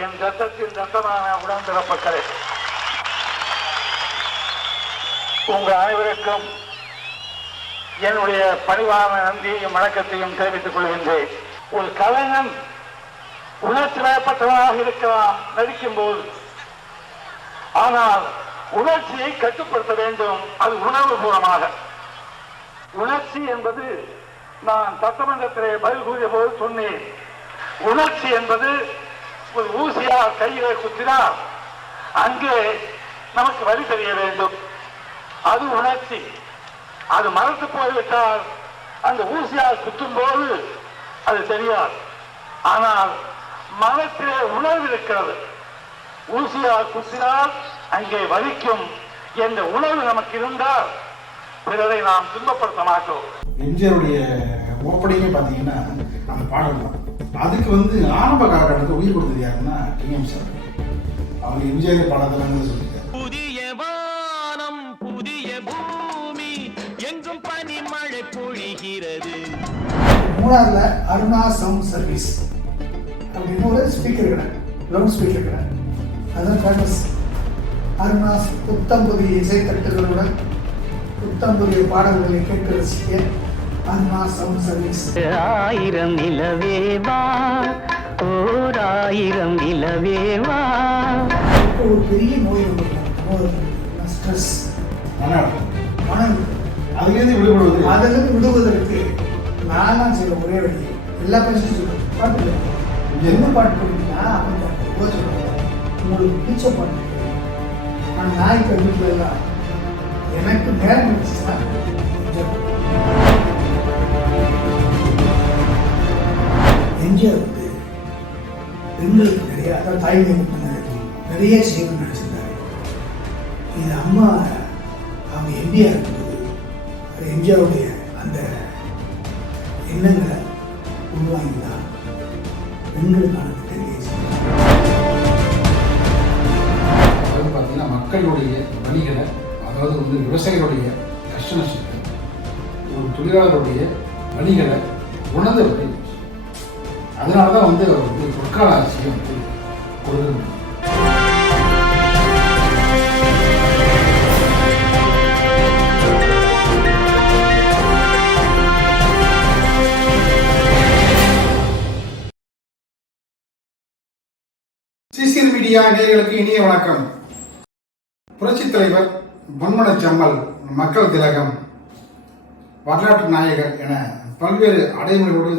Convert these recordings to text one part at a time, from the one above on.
என் ரத்தத்தின் ரத்தமான உடன்பிறப்பட்டது. உங்கள் அனைவருக்கும் என்னுடைய பணிவான நன்றியையும் வணக்கத்தையும் தெரிவித்துக் கொள்கின்றேன். ஒரு கலைஞன் உணர்ச்சி வயப்பட்டவனாக இருக்கலாம் நடிக்கும் போது, ஆனால் உணர்ச்சியை கட்டுப்படுத்த வேண்டும். அது உணர்வு பூர்வமாக. உணர்ச்சி என்பது நான் சட்டமன்றத்திலே பதில் கூறிய போது சொன்னேன். உணர்ச்சி என்பது ஒரு ஊசியால் கையிலே குத்தினால் அங்கே நமக்கு வழி தெரிய வேண்டும். அது உணர்ச்சி. அது மறந்து போய்விட்டால் அந்த ஊசியால் குத்தும் போது அது தெரியாது. ஆனால் மனத்திலே உணர்வு இருக்கிறது. ஊசியால் குத்தினால் அங்கே வலிக்கும் என்ற உணர்வு நமக்கு இருந்தால் பிறரை நாம் துன்பப்படுத்த மாட்டோம். எம்ஜிஆருடைய ஓப்பனிங்கே பார்த்தீங்கன்னா அந்த பாடல் தான். அதுக்கு வந்து ஆரம்ப காலகட்டத்தில் உயிர் கொடுத்தது யாருன்னா டிஎம் சார். அவங்க எம்ஜிஆர் பாடத்தில் சொல்லியிருக்காரு. புதிய வானம் புதிய பூமி எங்கும் பனிமழை பொழிகிறது. மூணாறுல அருணா சவுண்ட் சர்வீஸ் அப்படின்னு ஒரு ஸ்பீக்கர் கடை, லவுட் ஸ்பீக்கர் கடை, அதுதான் ஃபேமஸ். அருணா புத்தம் புதிய இசைத்தட்டுகளுடன் புத்தம் புதிய பாடல்களை கேட்டு ரசிக்க அருணா சவுண்ட் சர்வீஸ். 1000 நிலவேவா ஓர் 1000 நிலவேவா. இப்போ ஒரு பெரிய நோய் வந்துருக்காங்க, ஸ்ட்ரெஸ், மனம். அதிலிருந்து விடுவதற்கு நான் சொல்ல ஒரே வழி, எல்லா பேசும் சொல்லுவேன், பாட்டு என்ன பாட்டு போட்டீங்கன்னா அப்படின்னு சொல்லுவாங்க. உங்களுக்கு பிடிச்ச பாட்டு. ஆனால் நாய்க்கு வீட்டில் எல்லாம் எனக்கு நேரம் இருந்துச்சுன்னா எம்ஜிஆர் வந்து பெண்களுக்கு நிறைய, அதாவது தாய்மைக்கு நிறைய செய்யணும்னு நினைச்சிருந்தாரு. இது அம்மா அவங்க எம்பியாக இருக்கும்போது எம்ஜிஆருடைய அந்த எண்ணங்களை உருவாங்கிதான் பெண்களுக்கான பார்த்தீங்கன்னா மக்களுடைய வழிகளை, அதாவது வந்து விவசாயிகளுடைய கஷ்ட நஷ்டத்தை, ஒரு தொழிலாளருடைய வழிகளை உணர்ந்தவர்கள். அதனால தான் வந்து ஒரு பொற்கால ஆட்சியை வந்து கொடுக்க. சிசிஎல் மீடியா நேயர்களுக்கு இனிய வணக்கம். புரட்சித் தலைவர், பொன்மனச் செம்மல், மக்கள் திலகம், வரலாற்று நாயகர் என பல்வேறு அடைமொழியோடு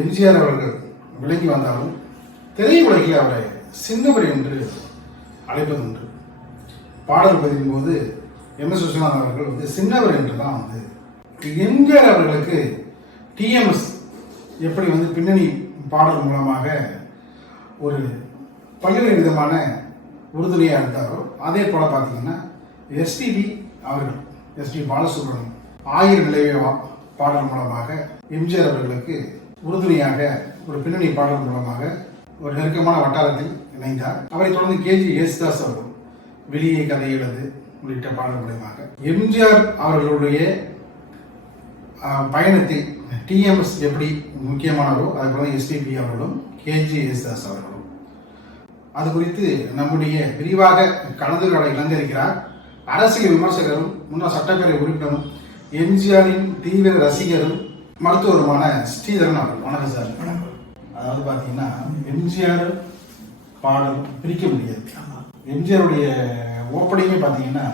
எம்ஜிஆர் அவர்கள் விளங்கி வந்தாலும் திரையுலகில் அவரை சின்னவர் என்று அழைப்பதுண்டு. பாடல் பதிவின் போது எம்.எஸ். விஸ்வநாதன் அவர்கள் வந்து சின்னவர் என்று தான் வந்து எம்ஜிஆர் அவர்களுக்கு டிஎம்எஸ் எப்படி வந்து பின்னணி பாடல் மூலமாக ஒரு பல்வேறு விதமான உறுதுணையாக இருந்தாரோ, அதே போல பார்த்தீங்கன்னா எஸ்பிபி அவர்கள், எஸ்பி பாலசுப்ரமணியம் 1000 நிலவேவா பாடல் மூலமாக எம்ஜிஆர் அவர்களுக்கு உறுதுணையாக ஒரு பின்னணி பாடல் மூலமாக ஒரு நெருக்கமான வட்டாரத்தில் இணைந்தார். அவரை தொடர்ந்து கேஜி யேசுதாஸ் அவர்கள் வெளியே கதை எழுது உள்ளிட்ட பாடல் மூலமாக எம்ஜிஆர் அவர்களுடைய பயணத்தில் டிஎம்எஸ் எப்படி முக்கியமானவரோ அதே போல எஸ்பிபி அவர்களும் கேஜி யேசுதாஸ் அவர்களும். அது குறித்து நம்முடைய விரிவாக கலந்துரையாட இழந்திருக்கிறார் அரசியல் விமர்சகரும் முன்னாள் சட்டப்பேரவை உறுப்பினரும் எம்ஜிஆரின் தீவிர ரசிகரும் மருத்துவருமான ஸ்ரீதரன் அவர்கள். வணக்கம் சார். வணக்கம். அதாவது பார்த்தீங்கன்னா எம்ஜிஆர் பாடல் பிரிக்க முடியாது. எம்ஜிஆருடைய ஓப்பனிங்கே பார்த்தீங்கன்னா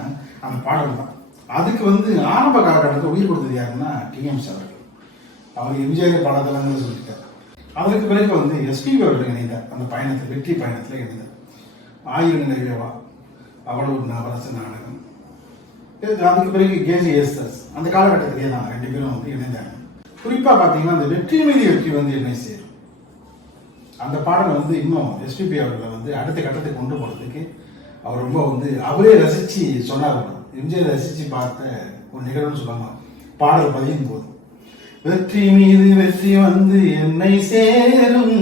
அந்த பாடல் தான். அதுக்கு வந்து ஆரம்ப காலகட்டத்தில் உயிர் கொடுத்தது யாருன்னா டிஎம்எஸ் அவர்கள். அவர் எம்ஜிஆர் பாடத்தில் சொல்லியிருக்காரு. அதற்கு பிறகு வந்து எஸ்பிபி அவர்கள் இணைந்தார். அந்த பயணத்தில், வெற்றி பயணத்தில் இணைந்தார். 1000 நிலவேவா, அவ்வளவு நவரச நாடகம். அதுக்கு பிறகு கேஜி யேசுதாஸ் அந்த காலகட்டத்திலே தான் 2 பேரும் வந்து இணைந்தாங்க. குறிப்பாக பார்த்தீங்கன்னா அந்த வெற்றி மீது வெற்றி வந்து என்னை சேரும் அந்த பாடலை வந்து இன்னும் எஸ்பிபி அவர்களை வந்து அடுத்த கட்டத்துக்கு கொண்டு போகிறதுக்கு அவர் ரொம்ப வந்து அவரே ரசித்து சொன்னார். எம்ஜிஆர் ரசித்து பார்த்த ஒரு நிகழ்வுன்னு சொல்லுவாங்க. பாடல் பதியும் போது வெற்றி மீது வெற்றி வந்து என்னை சேரும்,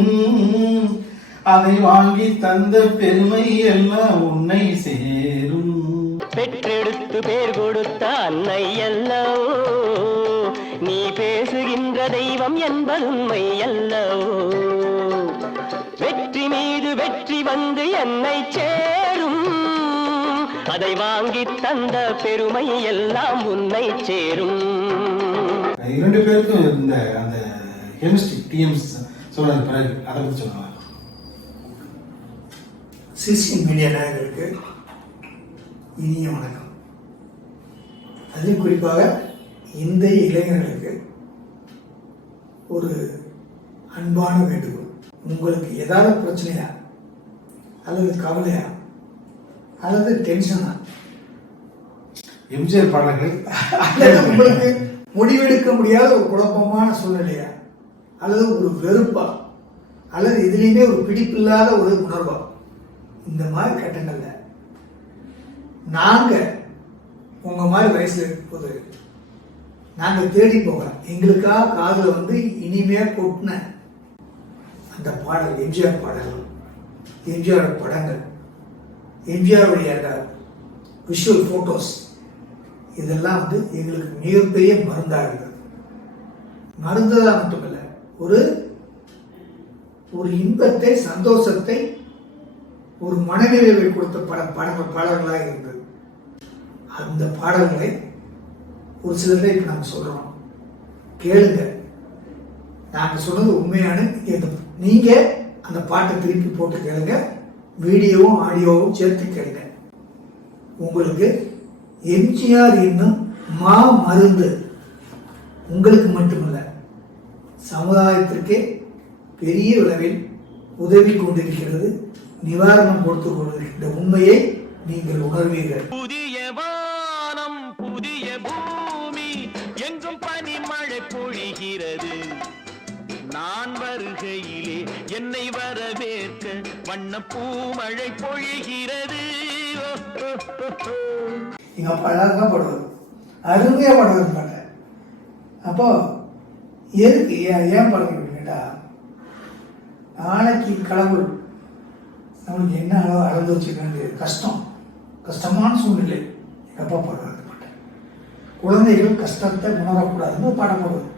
அதை வாங்கி தந்த பெருமை எல்லாம் உன்னை சேரும். பெற்றெடுத்து பேர் கொடுத்த அன்னை அல்லவோ நீ, பேசுகின்ற தெய்வம் என்பது உண்மை அல்லவோ. வெற்றி மீது வெற்றி வந்து என்னை சேரும், அதை வாங்கி தந்த பெருமை எல்லாம் உன்னை சேரும். 2 பேருக்கும் இந்த அந்த கெமிஸ்ட்ரி டிஎம்ஸ் சொல்றது பிறகு அதை பற்றி சொல்லலாம். சிசி மீடியா நேயர்களுக்கு இனிய வணக்கம். அதில் குறிப்பாக இந்த இளைஞர்களுக்கு ஒரு அன்பான வேண்டுகோள். உங்களுக்கு ஏதாவது பிரச்சனையா அல்லது கவலையா அல்லது டென்ஷனா, எம்ஜிஆர் பாடல்கள் அல்லது உங்களுக்கு முடிவெடுக்க முடியாத ஒரு குழப்பமான சூழ்நிலையா, அல்லது ஒரு வெறுப்பா, அல்லது எதுலேயுமே ஒரு பிடிப்பில்லாத ஒரு உணர்வா, இந்த மாதிரி கட்டங்கள்ல நாங்க உங்க மாதிரி வயசுல இருக்கும்போது நாங்க தேடி போகிறோம். எங்களுக்காக காதுல வந்து இனிமையா கொட்டின அந்த பாடல், எம்ஜிஆர் பாடல்கள், எம்ஜிஆர் படங்கள், எம்ஜிஆருடைய அந்த விஷுவல் போட்டோஸ், இதெல்லாம் வந்து எங்களுக்கு மிகப்பெரிய மருந்தாக இருக்கிறது. மருந்ததாக மட்டுமல்ல, ஒரு இன்பத்தை, சந்தோஷத்தை, ஒரு மனநிறைவை கொடுத்த பாடல்களாக இருந்தது. அந்த பாடல்களை ஒரு சிலரை இப்ப நாங்க சொல்றோம், கேளுங்க. நாங்க சொன்னது உண்மையான, நீங்க அந்த பாட்டை திருப்பி போட்டு கேளுங்க, வீடியோவும் ஆடியோவும் சேர்த்து கேளுங்க. உங்களுக்கு எம்ஜிஆர் இன்னும் மா மருந்து உங்களுக்கு மட்டுமல்ல, சமுதாயத்திற்கே பெரிய அளவில் உதவி கொண்டிருக்கிறது, நிவாரணம் கொடுத்து கொண்டிருக்கின்ற உண்மையை நீங்கள் உணர்வீர்கள். புதிய வானம் புதிய பூமி எங்கும் பனிமழை பொழிகிறது. நான் வருகையிலே என்னை வரவேற்க வண்ண பூமழை பொழிகிறது. எங்க அப்பா அழகா பாடுவார், அருமையா பாடுவார் பாட்ட. அப்போ எதுக்கு ஏன் பாடுங்க கேட்டா, நாளைக்கு கடவுள் நம்மளுக்கு என்ன அளந்து வச்சுக்க கஷ்டமான சூழ்நிலை. எங்க அப்பா பாடுவார் பாட்ட. குழந்தைகள் கஷ்டத்தை உணரக்கூடாதுன்னு பாடப்படுவது.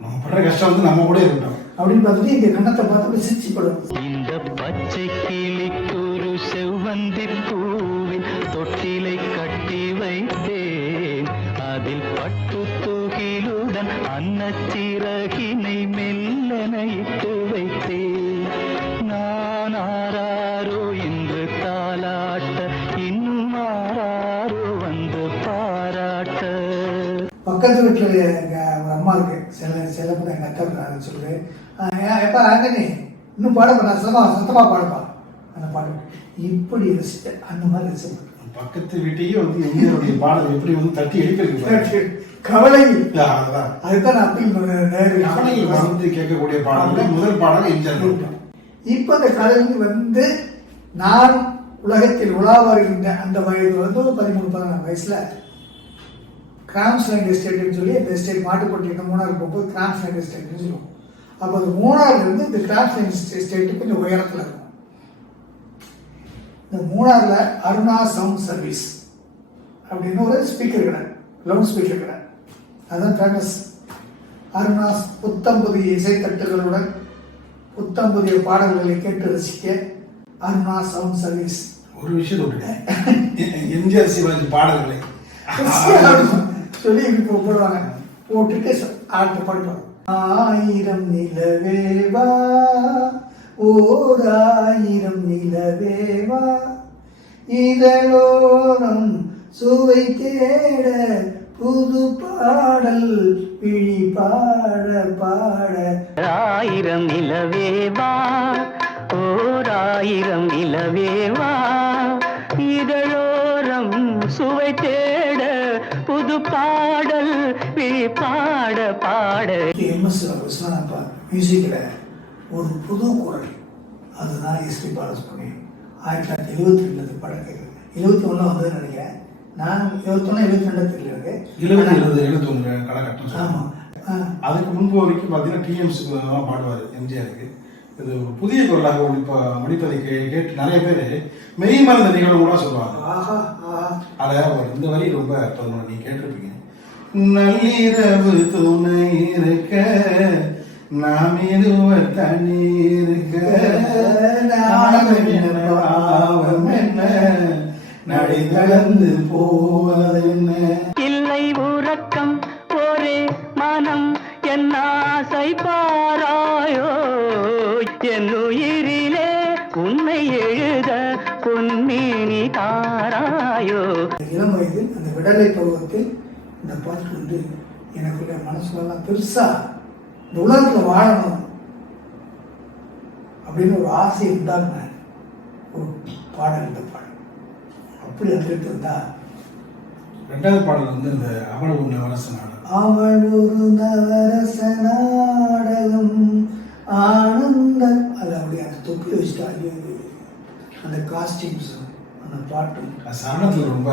நம்ம படுற கஷ்டம் வந்து நம்ம கூட இருக்கட்டும் அப்படின்னு பார்த்துட்டு இந்த கண்ணத்தை பார்த்து சிரிச்சு படுவோம். இந்த பச்சை கிளிக்கூறு செவ்வந்தி பூவின் தொட்டிலை கட்டி வைத்தேன், அதில் பட்டு தூகிலுடன் அன்னச்சிறகினை மெல்லனையிட்டு வைத்தேன். நான் ஆராரோ என்று தாலாட்ட, இன்னும் ஆராரோ வந்து பாராட்ட. பக்கத்து வீட்டில் ஒரு அம்மா இருக்கு, செல்லப்பட்ட எங்கள் அக்கா சொல்லுவேன், எப்பா ஆங்கனி இன்னும் பாடப்பா, நான் சத்தமாக பாடுப்பா அந்த பாடு. இப்படி ரசித்தேன், அந்த மாதிரி ரசிப்பேன். பக்கத்து வீட்டையே வந்து எம்ஜிஆருடைய பாடல் எப்படி வந்து தட்டி எழுப்பிருக்கு கவலை. அதுதான் அதுதான் நான் அப்பீல் கவலையில் வந்து கேட்கக்கூடிய பாடல் முதல் பாடல் எம்ஜிஆர். இப்ப அந்த கதைக்கு வந்து நான் உலகத்தில் உலா வருகின்ற அந்த வயது வந்து ஒரு 13-14 வயசுல கிராம்ஸ்லேண்ட் எஸ்டேட்னு சொல்லி அந்த எஸ்டேட் மாட்டுப்பட்டி மூணாறு போகும்போது கிராம்ஸ்லேண்ட் எஸ்டேட்னு சொல்லுவோம். அப்போ அது மூணாறுல இருந்து இந்த கிராம்ஸ்லேண்ட் எஸ்டேட்டு கொஞ்சம் உயரத்தில் இருக்கும். இந்த மூணாறுல அருணா சவுண்ட் சர்வீஸ் அப்படின்னு ஒரு ஸ்பீக்கர் கடை, லவுட் ஸ்பீக்கர் கடை, அதுதான் ஃபேமஸ். அருணா புத்தம்புதிய இசைத்தட்டுகளுடன் புத்தம்புதிய பாடல்களை கேட்டு ரசிக்க அருணா சவுண்ட் சர்வீஸ். ஒரு விஷயம் சொல்றேன், எம்ஜிஆர் சிவாஜி பாடல்களை சொல்லி போடுவாங்க, போட்டுட்டு ஆட்டு பாடுவாங்க. 1000 நிலவேவா ஓர் 1000 நிலவேவா, இதழோரம் சுவை தேட புது பாடல் விழி பாட பாட. 1000 நிலவேவா ஓர் 1000 நிலவேவா, இதழோரம் சுவை தேட புது பாடல் விழி பாட பாட. எம்எஸ் விஸ்வநாதன் மியூசிக்கில் ஒரு புது குரல், அதுதான் எஸ்பி பாலசுப்ரமணியம் 1972 படம் கேட்குறது. 71 வந்ததுன்னு நினைக்கிறேன். நான் 71-72 தெரியல, 70-71 காலகட்டம். ஆமாம். அதுக்கு முன்பு வரைக்கும் பார்த்தீங்கன்னா டிஎம்ஸ் தான் பாடுவார் எம்ஜிஆருக்கு. இது ஒரு புதிய குரலாக முடிப்பதை கேட்டு நிறைய பேர் மெய்மறந்த நிகழ்வு கூட சொல்லுவாங்க. அதை இந்த வரி ரொம்ப அற்புதமாக நீங்க கேட்டிருப்பீங்க. நள்ளிரவு துணை இருக்க நாம் இருவர் தனி இருக்க நாணம் என்ன பாவம் என்ன நடை கலந்து போவதென்ன. இல்லை உறக்கம் ஒரே மனம் என் ஆசை பாராயோ என் உயிரிலே உன்னை எழுத பொன்மேனி தாராயோ. இளம் வயதில் அந்த விடலை பருவத்தில் இந்த பாட்டு வந்து எனக்குள்ள மனசுலாம் பெருசா இந்த உலகத்துல வாழணும் அப்படின்னு ஒரு ஆசை உண்டாக்குன ஒரு பாடல் இந்த பாடல். அப்படி வந்துட்டு இருந்தா ரெண்டாவது பாடல் வந்து இந்த அவள் ஒரு நவரச நாடகம். அவள் ஒரு நவரச நாடகம் ஆனந்தம். அது அப்படி அந்த தொப்பி வச்சுட்டு அந்த காஸ்டியூம்ஸ் அந்த பாட்டும் சரணத்தில் ரொம்ப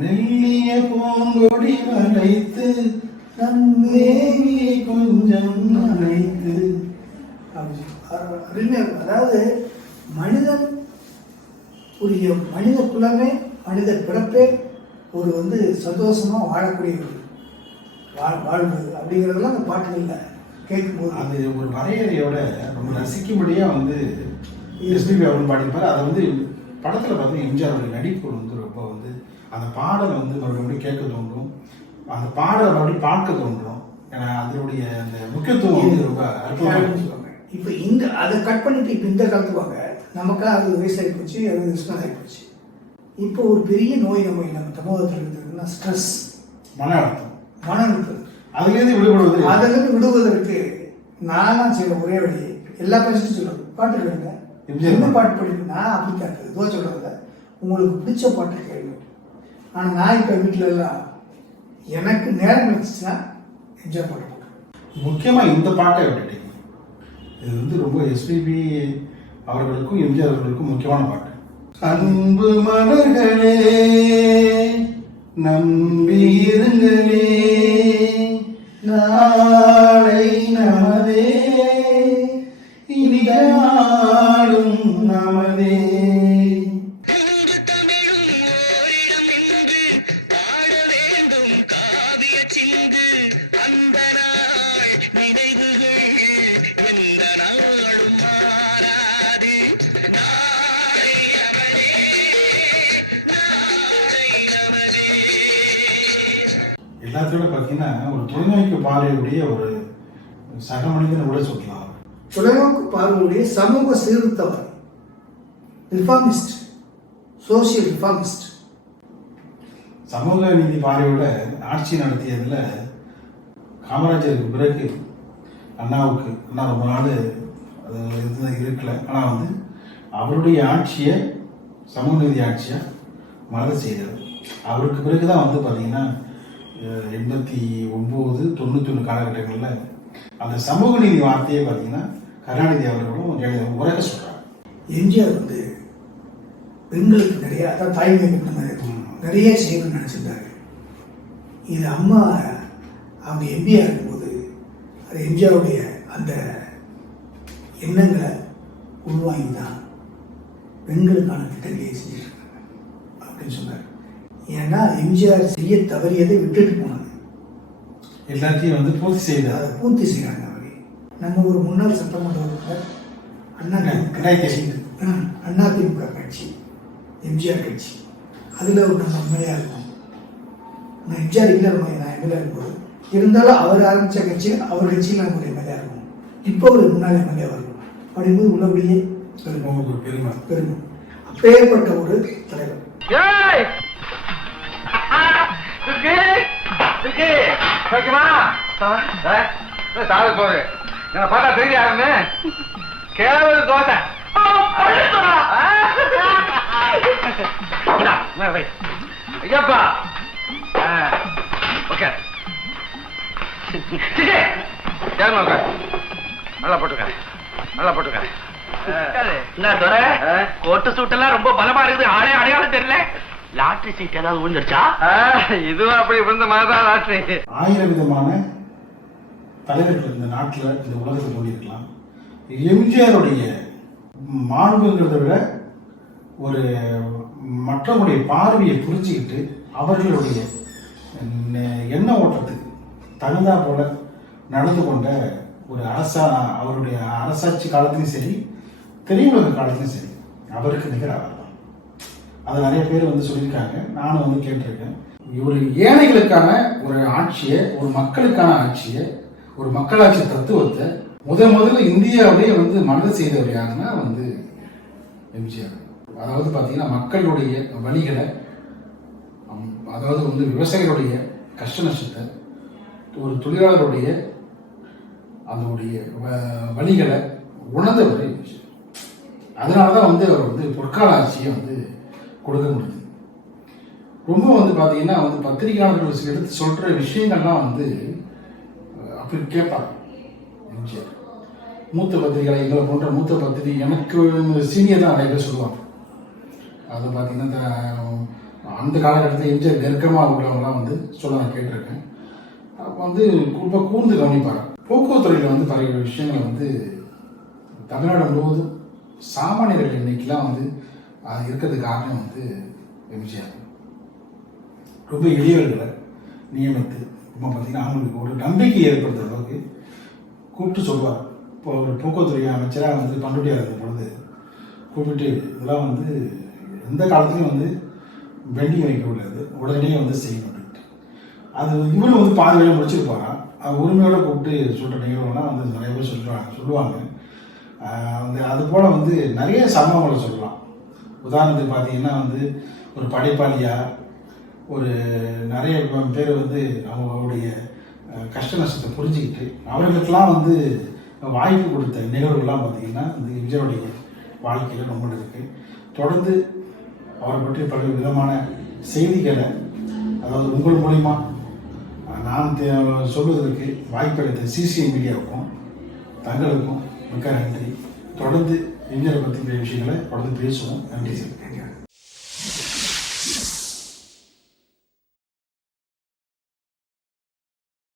மெல்லிய பூங்கொடி வளைத்து நம்மேயை கொஞ்சம் நனைத்து அறிஞர். அதாவது மனிதன் உரிய மனித குலமே மனித பிறப்பே ஒரு வந்து சந்தோஷமா வாழக்கூடிய ஒரு வாழ்வு அப்படிங்கிறதெல்லாம் அந்த பாட்டுகள்ல கேட்கும்போது அது ஒரு வரையறையோட ரொம்ப ரசிக்கும்படியா வந்து எஸ்பிபி அவர்கள் பாடிப்பார். அதை வந்து படத்துல பார்த்தீங்கன்னா எம்ஜிஆர் அவருடைய நடிப்பு வந்து ரொம்ப வந்து அந்த பாடலை வந்து மறுபடியும் கேட்க தோன்றும், அந்த பாடலை மறுபடியும் பார்க்க தோன்றும். ஏன்னா அதனுடைய அந்த முக்கியத்துவம் வந்து ரொம்ப அற்புதமாக. இப்போ இந்த அதை கட் பண்ணிட்டு இப்போ இந்த காலத்துக்கு வாங்க, நமக்கெல்லாம் 60 வயசாகி போச்சு, 60 வருஷம் ஆகி போச்சு. இப்போ ஒரு பெரிய நோய் நம்ம சமூகத்தில் இருக்குதுன்னா ஸ்ட்ரெஸ், மன அழுத்தம். மன அழுத்தம். அதிலிருந்து விடுவதற்கு நான்லாம் செய்யற ஒரே வழி எல்லா பேசும் சொல்லுவேன், பாட்டு கேளுங்க. என்ன பாட்டு படிக்கணும் நான் அப்படி கேட்குறது தோ சொல்றதில்ல, உங்களுக்கு பிடிச்ச பாட்டு கேளுங்க. ஆனால் நான் இப்போ வீட்டில எல்லாம் எனக்கு நேரம் வச்சுச்சுன்னா என்ஜாய் பண்ண போட்டேன். முக்கியமாக இந்த பாட்டை விட்டுட்டீங்க. இது வந்து ரொம்ப எஸ்பிபி அவர்களுக்கும் எம்ஜிஆர் அவர்களுக்கும் முக்கியமான பாட்டு. அன்பு மலர்களே நம்பியிருங்களே நாளை நமதே இனிதாடும் நமதே. எல்லாத்தோட பார்த்தீங்கன்னா ஒரு தொலைநோக்கு பார்வையுடைய ஒரு சக மனிதன் கூட சொல்லலாம். தொலைநோக்கு பார்வையுடைய சமூக சீர்திருத்தவர், ரிஃபார்மிஸ்ட், சோசியல் ரிஃபார்மிஸ்ட். சமூக நீதி பார்வையோட ஆட்சி நடத்தியதுல காமராஜருக்கு பிறகு அண்ணாவுக்கு ரொம்ப நாள் அது இருக்கல. ஆனால் வந்து அவருடைய ஆட்சியை சமூக நீதி ஆட்சியை மறந்து செய்தது. அவருக்கு பிறகுதான் வந்து பார்த்தீங்கன்னா 89, 91 காலகட்டங்களில் அந்த சமூக நீதி வார்த்தையை பார்த்தீங்கன்னா கருணாநிதி அவர்களும் உரைக்க சொல்றாங்க. எம்ஜிஆர் வந்து பெண்களுக்கு நிறைய, அதாவது தாய்மை நிறைய செய்யணும்னு நினைச்சிருந்தாரு. இது அம்மா அவங்க எம்பியா இருக்கும்போது அது எம்ஜிஆருடைய அந்த எண்ணங்களை உள்வாங்கி தான் பெண்களுக்கான திட்டங்களை செஞ்சிருக்காங்க அப்படின்னு சொன்னார். ஏன்னா எம்ஜிஆர் செய்ய தவறியதை விட்டுட்டு போனாங்க, எல்லாத்தையும் வந்து பூர்த்தி செய்தார். அதை பூர்த்தி செய்யறாங்க. அவரே நம்ம ஒரு முன்னாள் சட்டமன்ற உறுப்பினர் அதிமுக கட்சி, எம்ஜிஆர் கட்சி, அதில் ஒரு நம்ம எம்எல்ஏ இருக்கும். நான் எம்ஜிஆர் இல்லை, நான் எம்எல்ஏ இருக்கும்போது இருந்தாலும் அவர் ஆரம்பித்த கட்சி, அவர் கட்சியில் நம்ம ஒரு எம்எல்ஏ இருக்கும். இப்போ ஒரு முன்னாள் எம்எல்ஏ வரும் அப்படிங்கும்போது உள்ளபடியே பெருமை அப்பேற்பட்ட ஒரு தலைவர். பார்த்தா தெரியாதுன்னு கேவல தோசை ஐயப்பா. ஓகே நல்லா போட்டுக்காரு, நல்லா போட்டுக்காரு. கோட்டு சூட்டெல்லாம் ரொம்ப பலமா இருக்குது, ஆளே அடையாளம் தெரியல. லாட்டரி சீட் ஏதாவது விழுந்துருச்சா? இதுவும் அப்படி விழுந்த மாதிரிதான் லாட்டரி. 1000 விதமான தலைவர்கள் இந்த நாட்டில் இந்த உலகத்தை தோன்றியிருக்கலாம். எம்ஜிஆருடைய மாண்புங்கிறத விட ஒரு மற்றவருடைய பார்வையை புரிஞ்சுக்கிட்டு அவர்களுடைய எண்ண ஓட்டத்துக்கு தகுந்தா போல நடந்து கொண்ட ஒரு அவருடைய அரசாட்சி காலத்திலும் சரி, திரையுலக காலத்திலும் சரி, அவருக்கு நிகர் அவர் தான். அதை நிறைய பேர் வந்து சொல்லியிருக்காங்க, நானும் வந்து கேட்டிருக்கேன். ஒரு ஏழைகளுக்கான ஒரு ஆட்சியை, ஒரு மக்களுக்கான ஆட்சியை, ஒரு மக்களாட்சி தத்துவத்தை முதல்ல இந்தியாவிலேயே வந்து மனது செய்தவர் யாருன்னா வந்து எம்ஜிஆர். அதாவது பார்த்தீங்கன்னா மக்களுடைய வழிகளை, அதாவது வந்து விவசாயிகளுடைய கஷ்ட நஷ்டத்தை, ஒரு தொழிலாளருடைய அதனுடைய வழிகளை உணர்ந்தவர் எம்ஜிஆர். அதனால தான் வந்து அவர் வந்து பொற்கால ஆட்சியை வந்து கொடுக்க முடியுது. ரொம்ப வந்து பார்த்தீங்கன்னா வந்து பத்திரிகையாளர்கள் எடுத்து சொல்கிற விஷயங்கள்லாம் வந்து அப்படி கேட்பாங்க எம்ஜிஆர். மூத்த பத்திரிகைகளை, எங்களை போன்ற மூத்த பத்திரிகை, எனக்கு சீனியர் தான் நிறைய பேர் சொல்லுவாங்க. அது பார்த்தீங்கன்னா அந்த காலகட்டத்தில் எம்ஜிஆர் நெருக்கமாக உள்ளவங்களாம் வந்து சொல்ல நான் கேட்டிருக்கேன். அப்போ வந்து ரொம்ப கூர்ந்து கவனிப்பாங்க. போக்குவரத்துறையில் வந்து பல விஷயங்களை வந்து தமிழ்நாடு முழுவதும் சாமானியர்கள் இன்னைக்கெல்லாம் வந்து அது இருக்கிறதுக்கு காரணம் வந்து எம்ஜிஆர். ரொம்ப எளியவர்களை நியமித்து ரொம்ப பார்த்தீங்கன்னா அவங்களுக்கு ஒரு நம்பிக்கை ஏற்படுத்துற அளவுக்கு கூப்பிட்டு சொல்லுவார். இப்போ ஒரு போக்குவரத்துறை அமைச்சராக வந்து பண்ருட்டியாக இருந்த பொழுது கூப்பிட்டு இதெல்லாம் வந்து எந்த காலத்துலையும் வந்து பெண்டிங் வைக்க உள்ளது, உடனே வந்து செய்யணும் அப்படின்ட்டு. அது இவரும் வந்து பாதி வேலை முடிச்சிருப்பாராம். அது உரிமையோடு கூப்பிட்டு சொல்கிற நிகழ்வுலாம் வந்து நிறைய பேர் சொல்லுவாங்க. அது போல் வந்து நிறைய சம்பவங்களை சொல்லலாம். உதாரணத்துக்கு பார்த்தீங்கன்னா வந்து ஒரு படைப்பாளியாக ஒரு நிறைய பேர் வந்து அவங்களுடைய கஷ்ட நஷ்டத்தை புரிஞ்சுக்கிட்டு அவர்களுக்கெல்லாம் வந்து வாய்ப்பு கொடுத்த நிகழ்வுகள்லாம் பார்த்தீங்கன்னா இந்த எம்ஜிஆருடைய வாழ்க்கையில் ரொம்ப இருக்குது. தொடர்ந்து அவரை பற்றி பல விதமான செய்திகளை, அதாவது உங்கள் மூலிமா நான் சொல்வதற்கு வாய்ப்பளித்த சிசிஐ மீடியாவுக்கும் தங்களுக்கும் மிக்க நன்றி. தொடர்ந்து எம்ஜிஆரை பற்றி விஷயங்களை தொடர்ந்து பேசுவோம். நன்றி சார்.